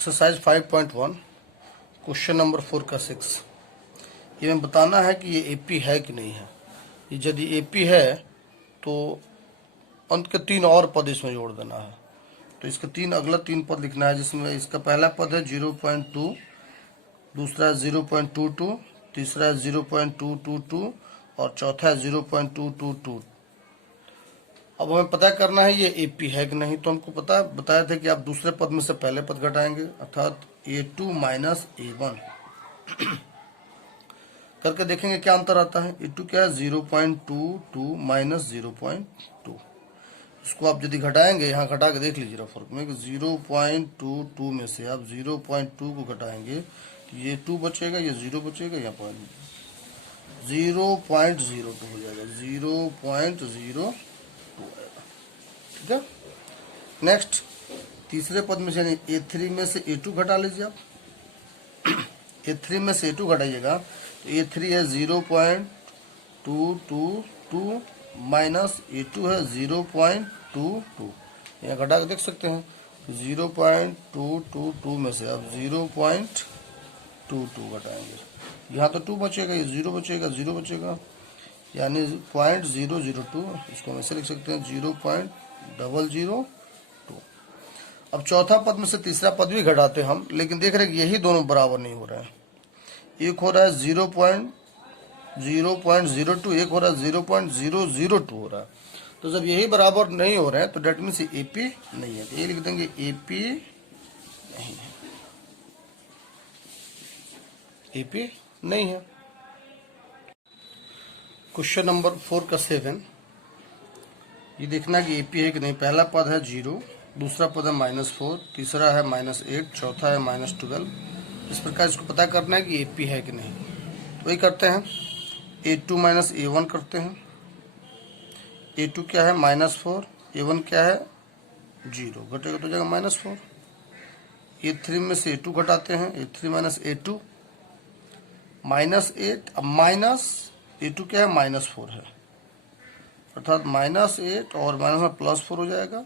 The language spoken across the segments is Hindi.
एक्सरसाइज 5.1 क्वेश्चन नंबर 4 का 6। ये हमें बताना है कि ये एपी है कि नहीं है। ये यदि एपी है तो अंत के 3 और पद इसमें जोड़ देना है। तो इसके अगला 3 पद लिखना है, जिसमें इसका पहला पद है 0.2, दूसरा 0.22, तीसरा 0.222 और चौथा है 0.222। अब हमें पता करना है ये एपी है कि नहीं। तो हमको बताया था कि आप दूसरे पद में से पहले पद घटाएंगे, अर्थात A2 माइनस A1 करके देखेंगे क्या अंतर आता है। A2 क्या है 0.22 माइनस 0.2। इसको आप यदि घटाएंगे, यहाँ घटा के देख लीजिए फर्क में, 0.22 में से आप 0.2 को घटाएंगे तो ये 2 बचेगा, ये 0 बचेगा, यहाँ पर 0.02 हो जाएगा, 0.02 ठीक है। नेक्स्ट तीसरे पद में से A3 में से A2 घटा लीजिए आप। A3 में से A2 घटाइएगा तो A3 है 0.222 माइनस A2 है 0.22। यहाँ घटा के देख सकते हैं 0.222 में से आप 0.22 घटाएंगे, यहाँ तो 2 बचेगा, ये 0 बचेगा, 0 बचेगा, यानी 0.002। इसको हम ऐसे लिख सकते हैं 0.002। अब चौथा पद में से तीसरा पद भी घटाते हम, लेकिन देख रहे हैं कि यही दोनों बराबर नहीं हो रहे हैं। एक हो रहा है 0.002, एक हो रहा है 0.002 हो रहा है। तो जब यही बराबर नहीं हो रहे हैं तो डेट मीन्स एपी नहीं है। तो ये लिख देंगे एपी नहीं है, एपी नहीं है। क्वेश्चन नंबर 4 का 7, ये देखना कि एपी है कि नहीं। पहला पद है 0, दूसरा पद है -4, तीसरा है -8, चौथा है -12। इस प्रकार इसको पता करना है कि एपी है कि नहीं। तो वही करते हैं, A2 माइनस A1 करते हैं। A2 क्या है -4, A1 क्या है 0, घटेगा तो जाएगा -4। A3 में से A2 घटाते हैं, A3 माइनस A2 -8, अब माइनस A2 क्या है -4 है, अर्थात -8 और माइनस में +4 हो जाएगा,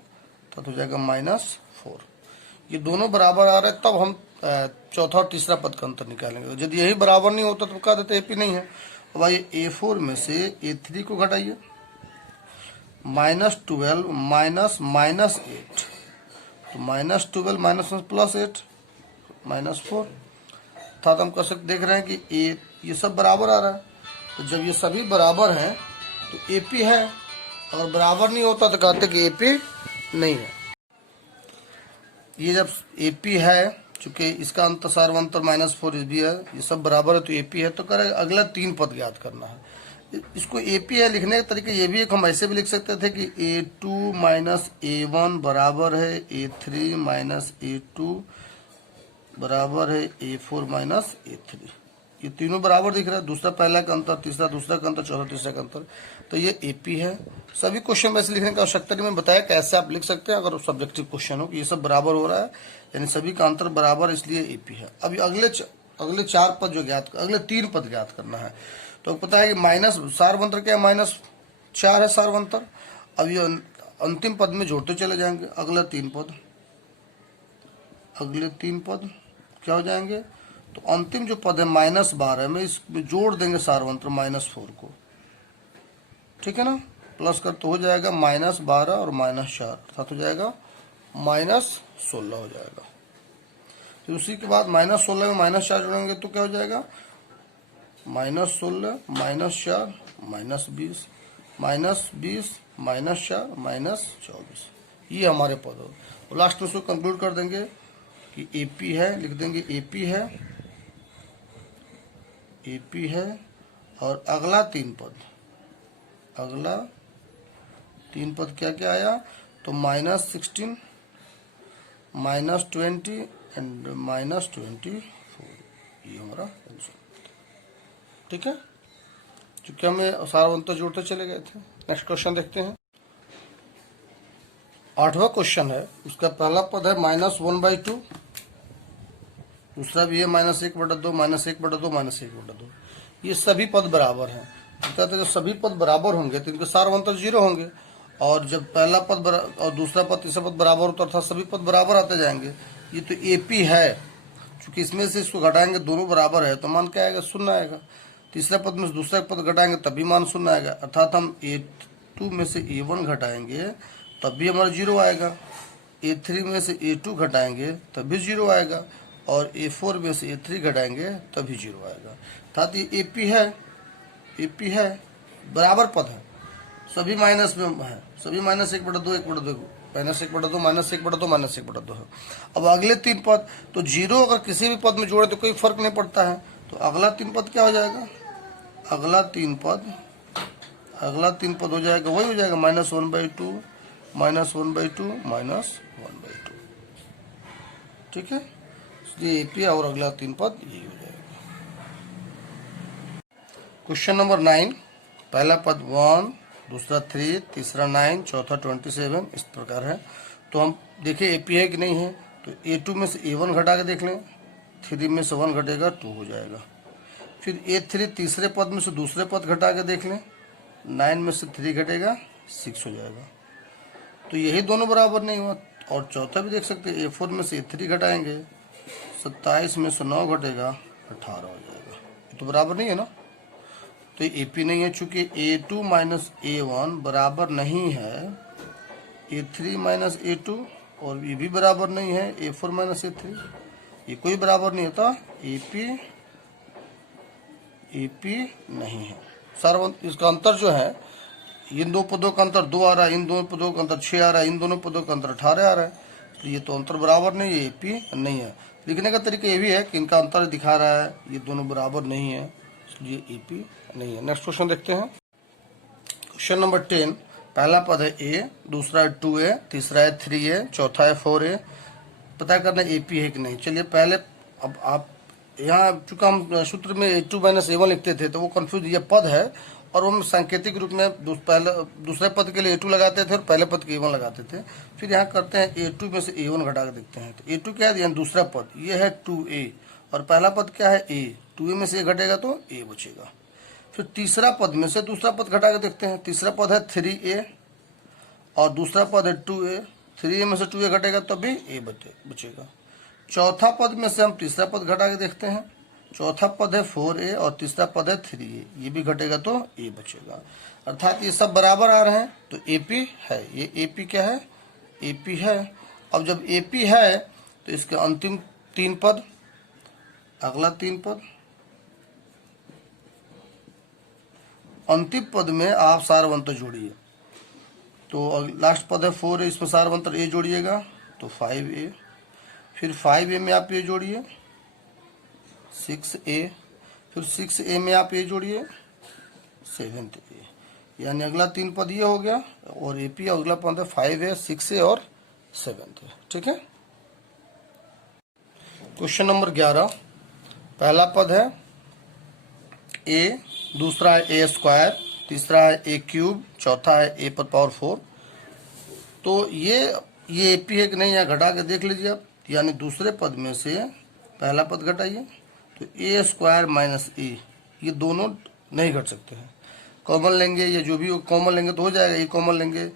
तो हो जाएगा -4। ये दोनों बराबर आ रहे हैं, तब हम चौथा और तीसरा पद का अंतर निकालेंगे। यदि यही बराबर नहीं होता तो कह देते एपी नहीं है। अब आइए A4 में से A3 को घटाइए, -12 माइनस -8, तो -12 माइनस +8 -4। अर्थात हम देख रहे हैं कि ये सब बराबर आ रहा है। तो जब ये सभी बराबर हैं तो एपी है, अगर बराबर नहीं होता तो कहते कि एपी नहीं है। ये जब एपी है, चूंकि इसका अंतर सार्वंतर -4 भी है, ये सब बराबर है तो एपी है। तो करें अगला 3 पद ज्ञात करना है। इसको एपी है लिखने का तरीका ये भी एक, हम ऐसे भी लिख सकते थे कि A2 माइनस A1 बराबर है A3 माइनस A2 बराबर है A4 माइनस A3। ये तीनों बराबर दिख रहा है, दूसरा पहला का अंतर, तीसरा दूसरा का अंतर, चौथा तीसरा का अंतर। तो ये एपी है। सभी क्वेश्चन वैसे लिखने की आवश्यकता नहीं, मैं बताया कैसे आप लिख सकते हैं अगर सब्जेक्टिव क्वेश्चन हो कि ये सब बराबर हो रहा है, यानी सभी का अंतर बराबर, इसलिए एपी है। अभी अगले 4 पद जो अगले 3 पद ज्ञात करना है। तो पता है कि माइनस सारवंतर क्या है, -4 है सारवंतर। अब ये अंतिम पद में जोड़ते चले जाएंगे। अगले 3 पद क्या हो जाएंगे, तो अंतिम जो पद है -12 में, इसमें जोड़ देंगे सारवंतर -4 को, ठीक है ना। प्लस कर तो हो जाएगा -12 और -4, अर्थात हो जाएगा -16 हो जाएगा। फिर उसी के बाद -16 में -4 जोड़ेंगे तो क्या हो जाएगा, -16 -4 -20, -20 -4 -24। ये हमारे पद हो। तो लास्ट में उसको कंक्लूड कर देंगे कि एपी है, लिख देंगे एपी है, एपी है। और अगला 3 पद क्या क्या आया, तो -16 -20 एंड -24, ये हमारा आंसर, ठीक है। चूंकि हमें सारवंतर जोड़ते चले गए थे। नेक्स्ट क्वेश्चन देखते हैं। 8वां क्वेश्चन है, उसका पहला पद है -1/2, दूसरा भी है -1/2, -1/2, -1/2। ये सभी पद बराबर हैं। कहते हैं सभी पद बराबर होंगे तो इनके सारवंतर 0 होंगे, और जब पहला पद और दूसरा पद तीसरा पद बराबर होता था, सभी पद बराबर आते जाएंगे। ये तो AP है, क्योंकि इसमें से इसको घटाएंगे दोनों बराबर है तो मान क्या आएगा, 0 आएगा। तीसरा पद में से दूसरा पद घटाएंगे तभी मान 0 आएगा, अर्थात हम A2 में से A1 घटाएंगे तब भी हमारा 0 आएगा, A3 में से A2 घटाएंगे तब भी 0 आएगा, और A4 में से A3 घटाएंगे तभी 0 आएगा। अर्थात ये AP है, बराबर पद है, सभी माइनस में है, सभी -1/2 1/2 -1/2 -1/2 -1/2 है। अब अगले 3 पद, तो 0 अगर किसी भी पद में जोड़े तो कोई फर्क नहीं पड़ता है, तो अगला 3 पद क्या हो जाएगा, अगला तीन पद हो जाएगा, वही हो जाएगा -1/2 -1/2 -1/2। ठीक है, ये AP और अगला 3 पद यही हो जाएगा। क्वेश्चन नंबर 9, पहला पद 1, दूसरा 3, तीसरा 9, चौथा 27 इस प्रकार है। तो हम देखिए AP है कि नहीं है, तो A2 में से A1 घटा के देख लें, 3 में से 1 घटेगा 2 हो जाएगा। फिर A3 तीसरे पद में से दूसरे पद घटा के देख लें, 9 में से 3 घटेगा 6 हो जाएगा। तो यही दोनों बराबर नहीं हुआ। और चौथा भी देख सकते हैं, A4 में से A3 घटाएंगे, 27 में से 9 घटेगा 18 हो जाएगा। ये तो बराबर नहीं है ना, तो AP नहीं है, चूंकि A2 माइनस A1 बराबर नहीं है A3 माइनस A2, और ये भी बराबर नहीं है A4 माइनस A3, ये कोई बराबर नहीं होता, AP नहीं है। सार्वंत इसका अंतर जो है, इन दो पदों का अंतर 2 आ रहा है, इन दोनों पदों का अंतर 6 आ रहा है, इन दोनों पदों का अंतर 18 आ रहा है, तो ये तो अंतर बराबर नहीं है, AP नहीं है। लिखने का तरीका ये भी है कि इनका अंतर दिखा रहा है, ये दोनों बराबर नहीं है, इसलिए AP नहीं है। नेक्स्ट क्वेश्चन देखते हैं। क्वेश्चन नंबर 10, पहला पद है A, दूसरा है 2A, तीसरा है 3A, चौथा है 4A। पता करना AP है कि नहीं। चलिए पहले, अब आप यहाँ चूंकि हम सूत्र में A2 माइनस A1 लिखते थे तो वो कंफ्यूज, ये पद है और हम सांकेतिक रूप में दूसरे पद के लिए A2 लगाते थे और पहले पद के A1 लगाते थे। फिर यहाँ करते हैं A2 में से A1 घटा के देखते हैं, तो A2 क्या है, दूसरा पद, ये है 2A, और पहला पद क्या है A, 2A में से A घटेगा तो A बचेगा। फिर तीसरा पद में से दूसरा पद घटा के देखते हैं, तीसरा पद है 3A और दूसरा पद है 2A, 3A में से 2A घटेगा तब भी A बचेगा। चौथा पद में से हम तीसरा पद घटा के देखते हैं, चौथा पद है 4A और तीसरा पद है 3A, ये भी घटेगा तो A बचेगा। अर्थात ये सब बराबर आ रहे हैं तो AP है, ये AP क्या है, AP है। अब जब AP है तो इसके अंतिम 3 पद, अगला 3 पद, अंतिम पद में आप सारवंतर जोड़िए, तो लास्ट पद है 4A, इसमें सारवंतर A जोड़िएगा तो 5A, फिर 5A में आप A जोड़िए 6A, फिर 6A में आप A जोड़िए 7A, यानी अगला 3 पद ये हो गया, और AP अगला पद है 5A, 6A और 7A। ठीक है। क्वेश्चन नंबर 11, पहला पद है A, दूसरा है A स्क्वायर, तीसरा है A क्यूब, चौथा है A पर पावर 4। तो ये AP है कि नहीं, यहाँ घटा के देख लीजिए आप, यानी दूसरे पद में से पहला पद घटाइए तो A स्क्वायर माइनस A, ये दोनों नहीं घट सकते हैं, कॉमन लेंगे, ये जो भी कॉमन लेंगे तो हो जाएगा, ये कॉमन लेंगे,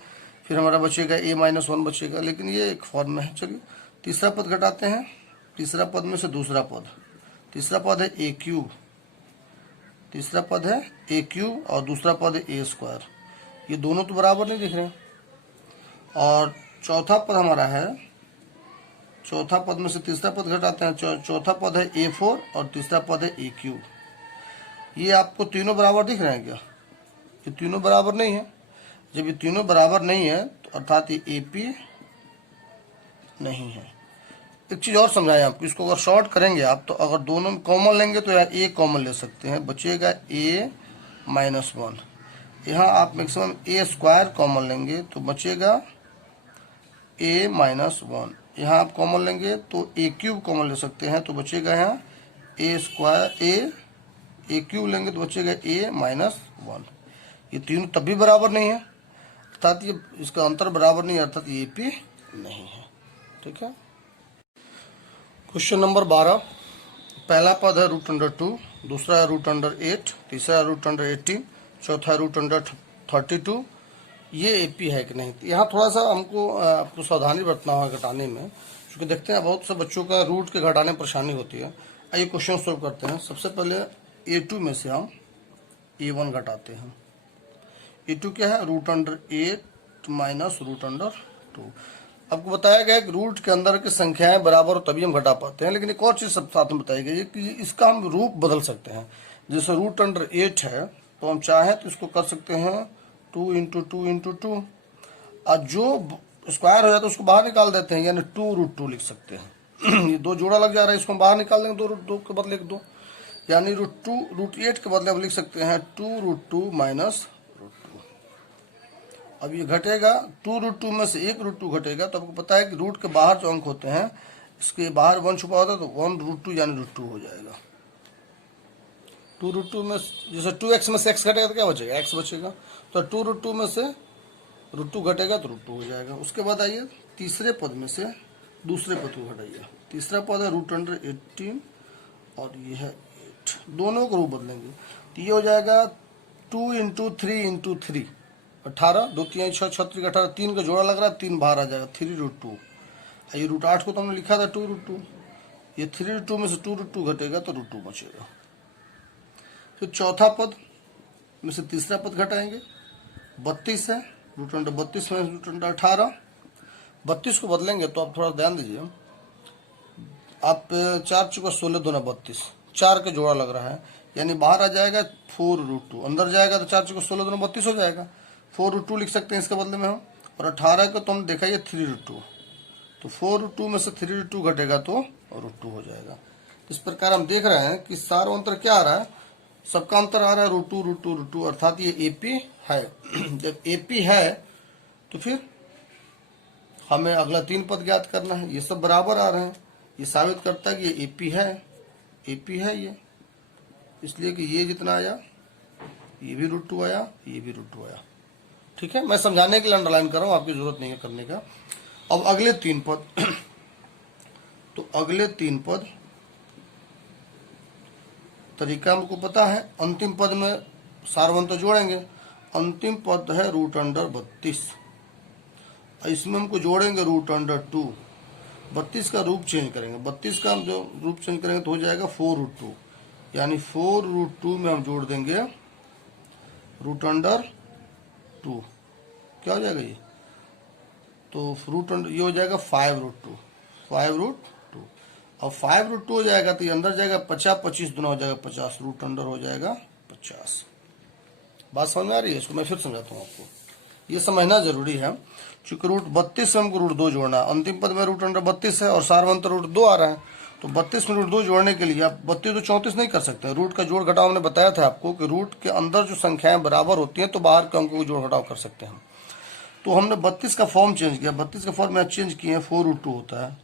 फिर हमारा बचेगा A माइनस 1 बचेगा, लेकिन ये एक फॉर्म में है। चलिए तीसरा पद घटाते हैं, तीसरा पद में से दूसरा पद, तीसरा पद है A क्यूब, तीसरा पद है A क्यूब और दूसरा पद है A स्क्वायर, ये दोनों तो बराबर नहीं दिख रहे हैं। और चौथा पद हमारा है, चौथा पद में से तीसरा पद घटाते हैं, चौथा पद है A4 और तीसरा पद है A क्यूब। ये आपको तीनों बराबर दिख रहे हैं क्या, ये तीनों बराबर नहीं है। जब ये तीनों बराबर नहीं है तो अर्थात ये AP नहीं है। एक चीज और समझाएं आपको, इसको अगर शॉर्ट करेंगे आप तो अगर दोनों में कॉमन लेंगे तो यहाँ A कॉमन ले सकते हैं, बचेगा A माइनस 1। यहाँ आप मैक्सिमम A स्क्वायर कॉमन लेंगे तो बचेगा A माइनस 1। यहाँ आप कॉमन लेंगे तो A क्यूब कॉमन ले सकते हैं तो बचेगा यहाँ A स्क्वायर, A क्यूब लेंगे तो बचेगा A माइनस 1। ये तीनों तब भी बराबर नहीं है, अर्थात ये इसका अंतर बराबर नहीं है, अर्थात ये AP नहीं है। ठीक है। क्वेश्चन नंबर 12, पहला पद है √2, दूसरा है √8, तीसरा है √18, चौथा है √32, ये एपी है कि नहीं। तो यहाँ थोड़ा सा हमको आपको सावधानी बरतना होगा घटाने में, क्योंकि देखते हैं बहुत से बच्चों का रूट के घटाने में परेशानी होती है। आइए क्वेश्चन सोल्व करते हैं। सबसे पहले a2 में से हम a1 घटाते हैं। a2 क्या है, √8 माइनस √2। आपको बताया गया कि रूट के अंदर की संख्याएं बराबर हो तभी हम घटा पाते हैं। लेकिन एक और चीज सब साथ में बताई गई है कि इसका हम रूप बदल सकते हैं। जैसे √8 है तो हम चाहें तो इसको कर सकते हैं 2 इंटू 2 इंटू 2, और जो स्क्वायर हो जाता है उसको बाहर निकाल देते हैं, यानी 2√2 लिख सकते हैं। ये दो जोड़ा लग जा रहा है, इसको हम बाहर निकाल देंगे 2√2 के बदले 2, यानी √8 के बदले हम लिख सकते हैं 2√2 माइनस √2। अब ये घटेगा 2√2 में से 1√2 घटेगा, तो आपको पता है कि रूट के बाहर जो अंक होते हैं इसके बाहर 1 छुपा होता है, तो 1√2 यानी √2 हो जाएगा। 2√2 में जैसे 2x में से x घटेगा तो क्या बचेगा, x बचेगा। तो 2√2 में से √2 घटेगा तो √2 हो जाएगा। उसके बाद आइए तीसरे पद में से दूसरे पद को घटाइए। तीसरा पद है √18 और ये है 8, दोनों को रूप बदलेंगे तो ये हो जाएगा 2 इंटू 3 इंटू 3, 18, 2 3 6 6 3 18, 3 का जोड़ा लग रहा है, 3 बाहर आ जाएगा, 3√2। ये √8 को तो हमने लिखा था 2√2, ये 3√2 में से 2√2 घटेगा तो √2 बचेगा। फिर चौथा पद में से तीसरा पद घटाएंगे, 32 है, √32 में √18, 32 को बदलेंगे तो आप थोड़ा ध्यान दीजिए। आप 4 चुका 16 दूना 32, 4 का जोड़ा लग रहा है, यानी बाहर आ जाएगा 4√2, अंदर जाएगा तो 4 चुका 16 दूना 32 हो जाएगा, 4√2 लिख सकते हैं इसके बदले में हम। और 18 को तो हमने देखा ये 3√2, तो 4√2 में से 3√2 घटेगा तो √2 हो जाएगा। इस प्रकार हम देख रहे हैं कि सारा अंतर क्या आ रहा है, सबका अंतर आ रहा है √2, अर्थात ये एपी है। जब एपी है तो फिर हमें अगला 3 पद ज्ञात करना है। ये सब बराबर आ रहे हैं, ये साबित करता है कि ये एपी है, एपी है ये, इसलिए कि ये जितना आया ये भी √2 आया, ये भी √2 आया। ठीक है, मैं समझाने के लिए अंडरलाइन कर रहा हूं, आपकी जरूरत नहीं है करने का। अब अगले 3 पद तो अगले 3 पद तरीका हमको पता है। अंतिम पद में सारवंत जोड़ेंगे। अंतिम पद है √32, इसमें हमको जोड़ेंगे √2। 32 का रूप चेंज करेंगे, 32 का हम जो रूप चेंज करेंगे तो हो जाएगा 4√2, यानी 4√2 में हम जोड़ देंगे √2, क्या हो जाएगा ये, तो ये हो जाएगा 5√2। अब 5√2 हो जाएगा तो ये अंदर जाएगा 50, 25 दुना हो जाएगा 50, √2 हो जाएगा 50। बात समझ में आ रही है? इसको मैं फिर समझाता हूँ आपको, ये समझना जरूरी है। चूंकि √32 से हमको √2 जोड़ना, अंतिम पद में √32 है और सारवंत √2 आ रहा है, तो 32 में √2 जोड़ने के लिए आप 32 तो 34 नहीं कर सकते। रूट का जोड़ घटाव हमने बताया था आपको कि रूट के अंदर जो संख्याएं बराबर होती हैं तो बाहर के अंकों को जोड़ घटाव कर सकते हैं। तो हमने 32 का फॉर्म चेंज किया, 32 का फॉर्म यहाँ चेंज किए, 4√2 होता है।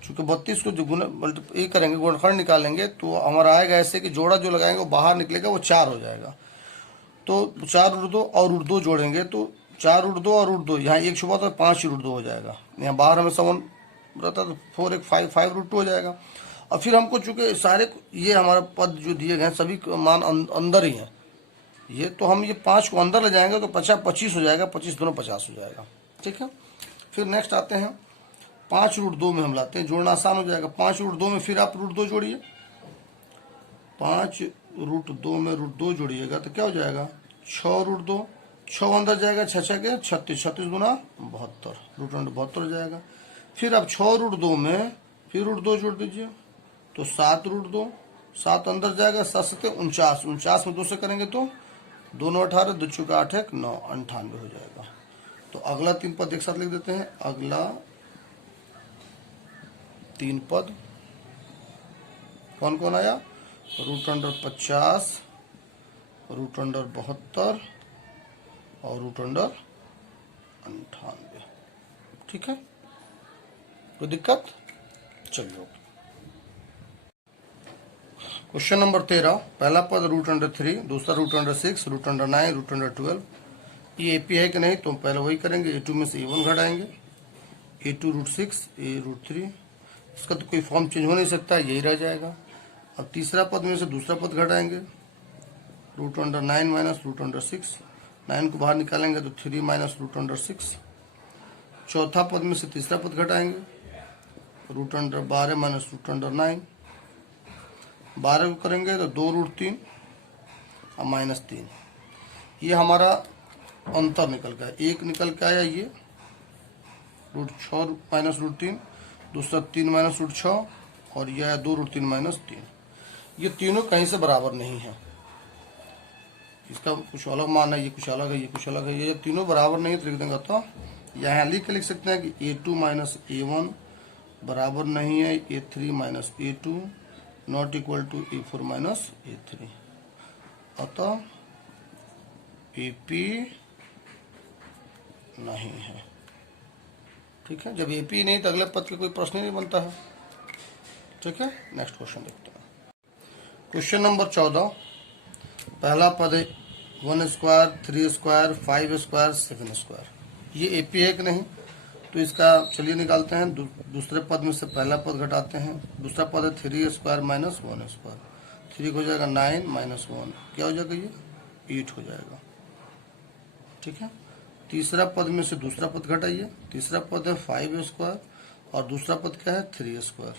चूंकि 32 को जो गुना करेंगे, गुणनखंड निकालेंगे तो हमारा आएगा ऐसे कि जोड़ा जो लगाएंगे वो बाहर निकलेगा, वो 4 हो जाएगा। तो 4√2 और √2 जोड़ेंगे तो 4√2 और √2, यहाँ एक छुपा तो 5√2 हो जाएगा, यहाँ बाहर हमें 7 रहता तो 4 1 5 √2 हो जाएगा। और फिर हमको चूंकि सारे ये हमारा पद जो दिए गए सभी मान अंदर ही हैं, ये तो हम ये 5 को अंदर ले जाएंगे तो 50 25 हो जाएगा, 25 दोनों 50 हो जाएगा। ठीक है, फिर नेक्स्ट आते हैं 5√2 में हम लाते हैं, जोड़ना आसान हो जाएगा। 5√2 में फिर आप √2 जोड़िए, 5√2 में √2 जोड़िएगा तो क्या हो जाएगा 6√2, 6 अंदर जाएगा, 6 6 के 36, 36 गुना 72, √72 हो जाएगा। फिर आप 6√2 में फिर √2 जोड़ दीजिए तो 7√2, 7 अंदर जाएगा, 7 7 49, 49 में 2 से करेंगे तो दोनों 18, 2 चौका 8 1 9, 98 हो जाएगा। तो अगला 3 पद एक साथ लिख देते हैं। अगला 3 पद कौन कौन आया, √50, √72 और √98। ठीक है, कोई दिक्कत? चलिए, क्वेश्चन नंबर 13, पहला पद √3, दूसरा √6, √9, √12। ये एपी है कि नहीं तो पहले वही करेंगे, a2 में से a1 घटाएंगे, a2 √6, a √3, इसका तो कोई फॉर्म चेंज हो नहीं सकता, यही रह जाएगा। अब तीसरा पद में से दूसरा पद घटाएंगे, √9 माइनस √6, 9 को बाहर निकालेंगे तो 3 माइनस रूट अंडर 6। चौथा पद में से तीसरा पद घटाएंगे, root under 12 minus root under 9। 12 को करेंगे तो 2 रूट 3 और माइनस 3। ये हमारा अंतर निकल गया, एक निकल के आया ये रूट 6 माइनस रूट 3, दूसरा 3 माइनस रूट 6 और यह है 2 रूट 3 माइनस 3। ये तीनों कहीं से बराबर नहीं है, इसका कुछ अलग मान है, ये कुछ अलग है, ये कुछ अलग है, ये तीनों बराबर नहीं है तो लिख देंगे। तो यहाँ लिख सकते हैं कि A2 माइनस A1 बराबर नहीं है A3 minus A2 not equal to A4 minus A3। अतः AP नहीं है। ठीक है, जब AP नहीं तो अगले पद के कोई प्रश्न नहीं बनता है। ठीक है, नेक्स्ट क्वेश्चन देखते हैं। Question number 14। पहला पद है 1 स्क्वायर 3 स्क्वायर 5 स्क्वायर 7 स्क्वायर। ये AP है कि नहीं, तो इसका चलिए निकालते हैं। दूसरे पद में से पहला पद घटाते हैं। दूसरा पद है 3 स्क्वायर माइनस 1 स्क्वायर। 3 हो जाएगा 9 माइनस 1 क्या हो जाएगा, ये 8 हो जाएगा। ठीक है, तीसरा पद में से दूसरा पद घटाइए। तीसरा पद है 5 स्क्वायर और दूसरा पद क्या है 3 स्क्वायर।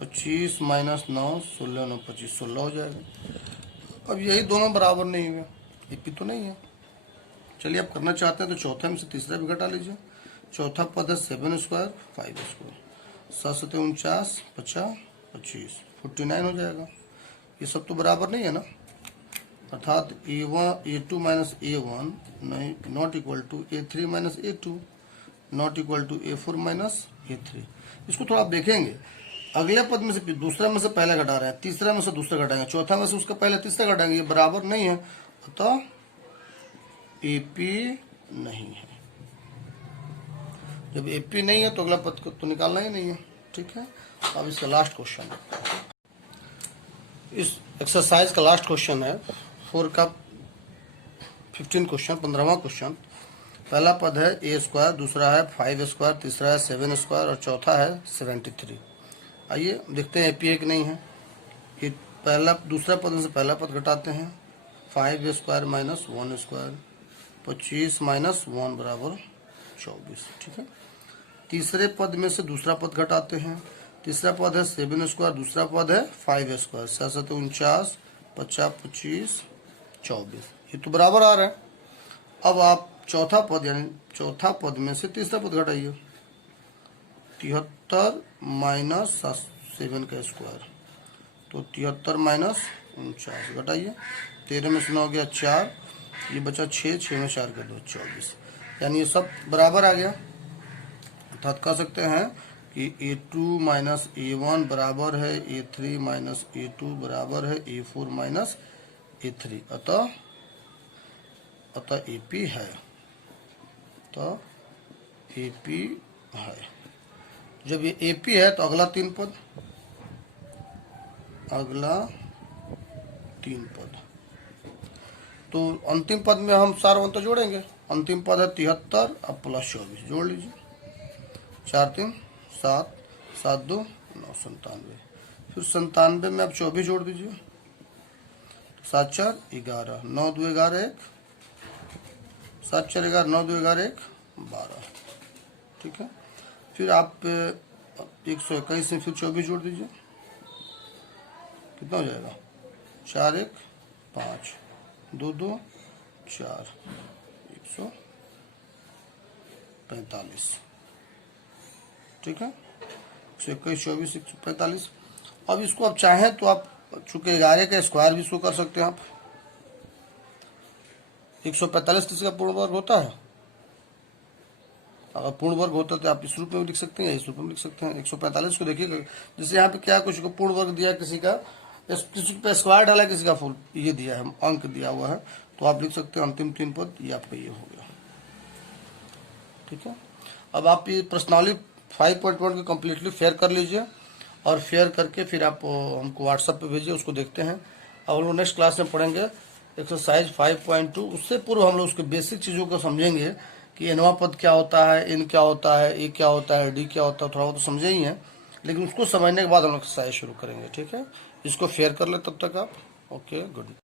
25 माइनस 9 16 9 25 16 हो जाएगा। अब यही दोनों बराबर नहीं हुए, AP तो नहीं है। चलिए आप करना चाहते हैं तो चौथे में से तीसरा भी घटा लीजिए। चौथा पद है 7 स्क्वायर 5 स्क्वायर। 7 7 49 50 25 49 हो जाएगा। ये सब तो बराबर नहीं है ना, अर्थात A2 minus A1 not equal to A3 minus A2 not equal to A4 minus A3। इसको थोड़ा आप देखेंगे, अगले पद में से दूसरा में से पहला घटा रहे हैं, तीसरा में से दूसरा घटाएंगे, चौथा में से उसका पहले तीसरा घटाएंगे, ये बराबर नहीं है, अतः AP नहीं है। जब AP नहीं है तो अगला पद को तो निकालना ही नहीं है। ठीक है, अब इसका लास्ट क्वेश्चन है। इस एक्सरसाइज का लास्ट क्वेश्चन है 4 का 15 क्वेश्चन, 15वां क्वेश्चन। पहला पद है A स्क्वायर, दूसरा है 5 स्क्वायर, तीसरा है 7 स्क्वायर और चौथा है 73। आइए देखते हैं AP है कि नहीं है। ये पहला दूसरा पद में से पहला पद घटाते हैं। 5 स्क्वायर माइनस 1 स्क्वायर 25 माइनस 1 बराबर 24। ठीक है, तीसरे पद में से दूसरा पद घटाते हैं। तीसरा पद है 7 स्क्वायर, दूसरा पद है 5 स्क्वायर। 7 7 49 50 25 24, ये तो बराबर आ रहा है। अब आप चौथा पद यानी चौथा पद में से तीसरा पद घटाइए। 73 माइनस 7 का स्क्वायर, तो 73 माइनस 49 घटाइए। 13 में से 9 गया 4, ये बचा 6, 6 में 4 का 2 24, यानी ये सब बराबर आ गया। अर्थात कह सकते हैं कि A2 माइनस A1 बराबर है A3 माइनस A2 बराबर है A4 माइनस A3, अतः AP है, तो AP है। जब ये AP है तो अगला 3 पद, तो अंतिम पद में हम सारा अंतर जोड़ेंगे। अंतिम पद है 73 अब प्लस 24 जोड़ लीजिए। 4 3 7 7 2 9 97, फिर 97 में आप 24 जोड़ दीजिए। 7 4 11 9 2 11 1 7 4 11 9 2 11 1 12। ठीक है, फिर आप 121 में फिर 24 जोड़ दीजिए, कितना हो जाएगा 4 1 5 2 2 4 145। ठीक है, 121 24 145। अब इसको आप चाहें तो आप चूंकि 11 का स्क्वायर भी इसको कर सकते हैं आप। 145 किसी का पूर्ण वर्ग होता है, अगर पूर्ण वर्ग होता है तो आप इस रूप में भी लिख सकते हैं या इस रूप में लिख सकते हैं। 145 को देखिएगा, जैसे यहाँ पे क्या कुछ को पूर्ण वर्ग दिया, किसी पे स्क्वायर डाला, किसी का फुल ये दिया है, अंक दिया हुआ है, तो आप लिख सकते हैं अंतिम 3 पद ये आपका ये हो गया। ठीक है, अब आप ये प्रश्नावली 5.1 को कम्प्लीटली फेयर कर लीजिए और फेयर करके फिर आप हमको व्हाट्सएप पे भेजिए, उसको देखते हैं। अब हम लोग नेक्स्ट क्लास में पढ़ेंगे एक्सरसाइज 5.2। उससे पूर्व हम लोग उसके बेसिक चीज़ों को समझेंगे कि एनवा पद क्या होता है, इन क्या होता है, ए क्या होता है, डी क्या होता है, थोड़ा बहुत तो समझे ही हैं, लेकिन उसको समझने के बाद हम लोग एक्सरसाइज शुरू करेंगे। ठीक है, इसको फेयर कर ले तब तक आप। Okay, good.